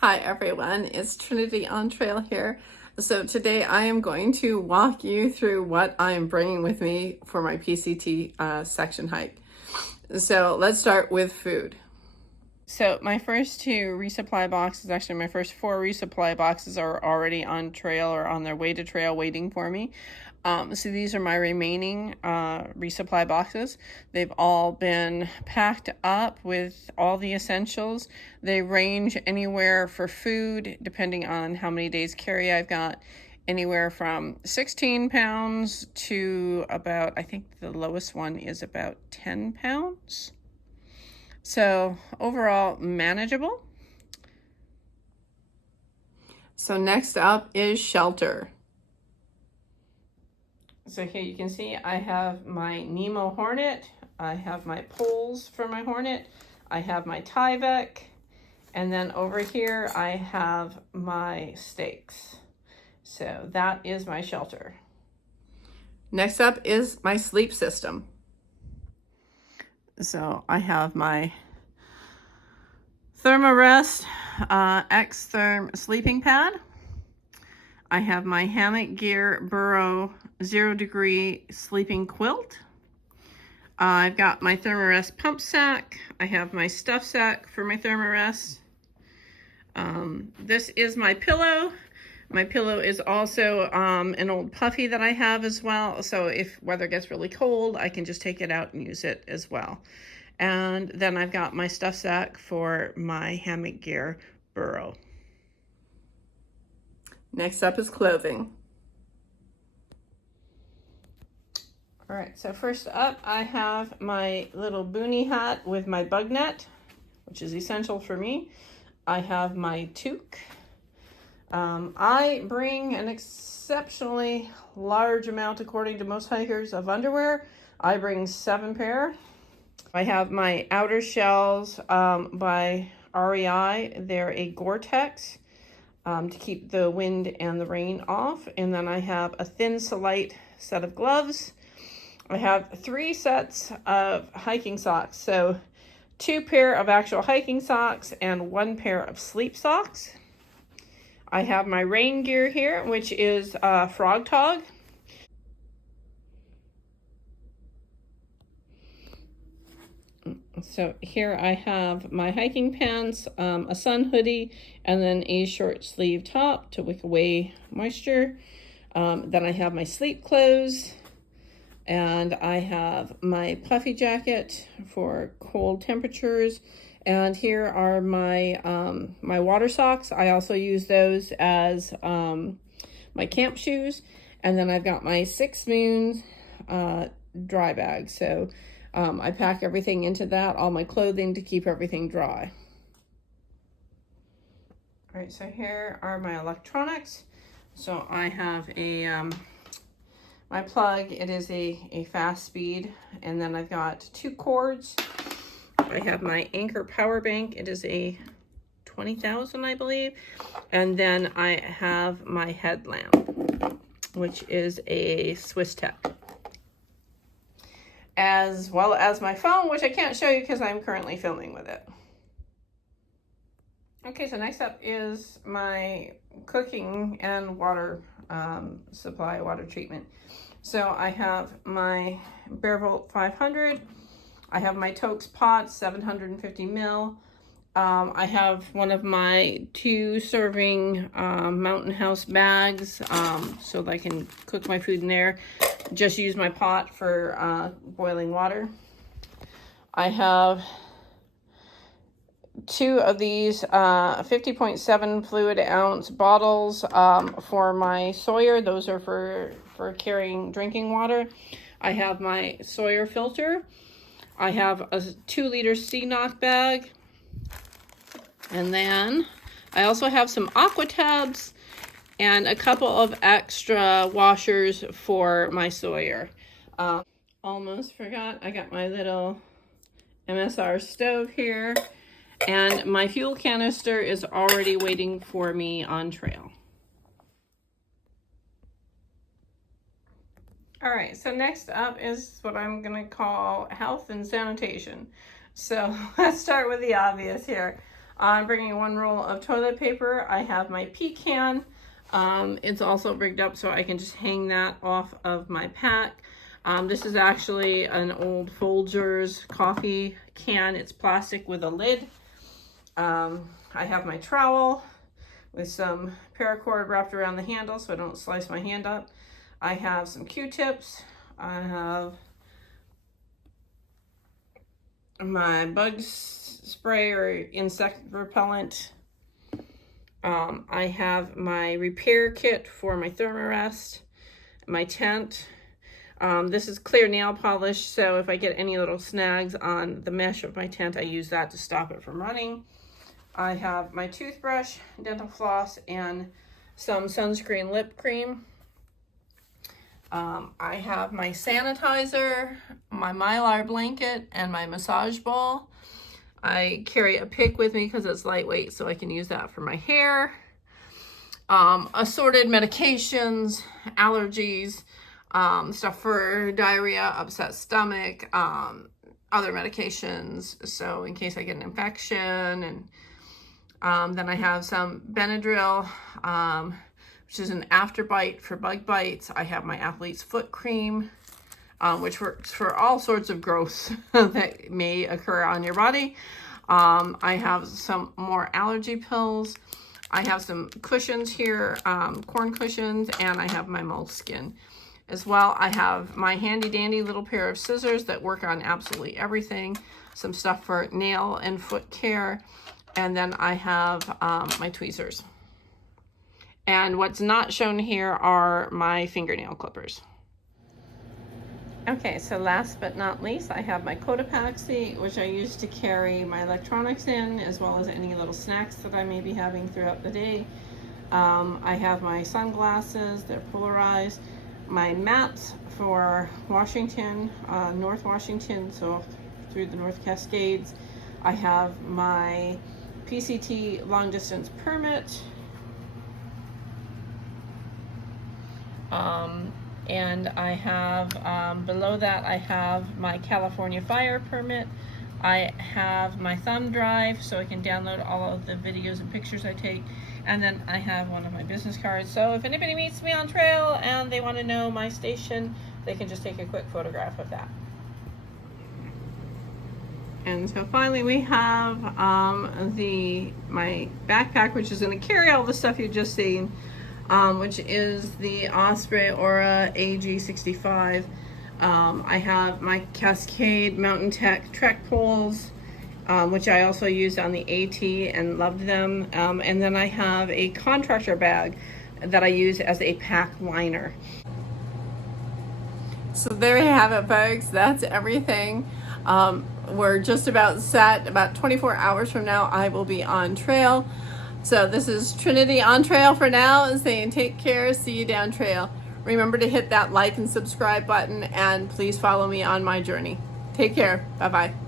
Hi everyone, it's Trinity on Trail here. So today I am going to walk you through what I am bringing with me for my PCT section hike. So let's start with food. So my first two resupply boxes, actually my first four resupply boxes are already on trail or on their way to trail waiting for me. So these are my remaining resupply boxes. They've all been packed up with all the essentials. They range anywhere for food, depending on how many days carry I've got, anywhere from 16 pounds to about, I think the lowest one is about 10 pounds. So overall manageable. So next up is shelter. So here you can see I have my Nemo Hornet, I have my poles for my Hornet, I have my Tyvek, and then over here I have my stakes. So that is my shelter. Next up is my sleep system. So I have my Thermarest X-Therm sleeping pad. I have my Hammock Gear Burrow 0 degree sleeping quilt. I've got my Thermarest pump sack. I have my stuff sack for my Thermarest. This is my pillow. My pillow is also an old puffy that I have as well. So if weather gets really cold, I can just take it out and use it as well. And then I've got my stuff sack for my Hammock Gear Burrow. Next up is clothing. All right, so first up, I have my little boonie hat with my bug net, which is essential for me. I have my toque. I bring an exceptionally large amount, according to most hikers, of underwear. I bring 7 pair. I have my outer shells by REI. They're a Gore-Tex. To keep the wind and the rain off. And then I have a thin Celite set of gloves. I have 3 sets of hiking socks. So 2 pair of actual hiking socks and 1 pair of sleep socks. I have my rain gear here, which is Frog Tog. So here I have my hiking pants, a sun hoodie, and then a short sleeve top to wick away moisture. Then I have my sleep clothes, and I have my puffy jacket for cold temperatures. And here are my my water socks. I also use those as my camp shoes. And then I've got my 6 Moon dry bag. So I pack everything into that, all my clothing, to keep everything dry. All right, so here are my electronics. So I have a my plug. It is a fast speed, and then I've got 2 cords. I have my Anchor power bank. It is a 20,000, I believe, and then I have my headlamp, which is a Swiss Tech, as well as my phone, which I can't show you because I'm currently filming with it. Okay, so next up is my cooking and water supply, water treatment. So I have my Bearvolt 500. I have my Toaks pot, 750 mil. I have one of my 2 serving Mountain House bags so that I can cook my food in there. Just use my pot for boiling water. I have 2 of these 50.7 fluid ounce bottles for my Sawyer. Those are for carrying drinking water. I have my Sawyer filter. I have a 2-liter Sea-Knock bag. And then I also have some aqua tabs and a couple of extra washers for my Sawyer. Almost forgot, I got my little MSR stove here, and my fuel canister is already waiting for me on trail. All right, so next up is what I'm gonna call health and sanitation. So let's start with the obvious here. I'm bringing 1 roll of toilet paper. I have my pecan. It's also rigged up so I can just hang that off of my pack. This is actually an old Folgers coffee can. It's plastic with a lid. I have my trowel with some paracord wrapped around the handle so I don't slice my hand up. I have some Q-tips. I have my bug spray or insect repellent. I have my repair kit for my thermarest, my tent. This is clear nail polish, so if I get any little snags on the mesh of my tent, I use that to stop it from running. I have my toothbrush, dental floss, and some sunscreen lip cream. I have my sanitizer, my Mylar blanket, and my massage ball. I carry a pick with me because it's lightweight, so I can use that for my hair. Assorted medications, allergies, stuff for diarrhea, upset stomach, other medications, so in case I get an infection. And then I have some Benadryl, which is an afterbite for bug bites. I have my athlete's foot cream, which works for all sorts of growths that may occur on your body. I have some more allergy pills. I have some cushions here, corn cushions, and I have my moleskin. As well, I have my handy dandy little pair of scissors that work on absolutely everything. Some stuff for nail and foot care. And then I have my tweezers. And what's not shown here are my fingernail clippers. Okay, so last but not least, I have my Cotopaxi, which I use to carry my electronics in, as well as any little snacks that I may be having throughout the day. I have my sunglasses, they're polarized. My mats for Washington, North Washington, so through the North Cascades. I have my PCT long distance permit. And I have, below that, I have my California fire permit. I have my thumb drive so I can download all of the videos and pictures I take. And then I have one of my business cards. So if anybody meets me on trail and they want to know my station, they can just take a quick photograph of that. And so finally we have my backpack, which is going to carry all the stuff you've just seen. Which is the Osprey Aura AG65. I have my Cascade Mountain Tech Trek poles, which I also used on the AT and loved them. And then I have a contractor bag that I use as a pack liner. So there you have it, folks. That's everything. We're just about set. About 24 hours from now, I will be on trail. So this is Trinity on trail for now, and saying take care, see you down trail. Remember to hit that like and subscribe button, and please follow me on my journey. Take care. Bye-bye.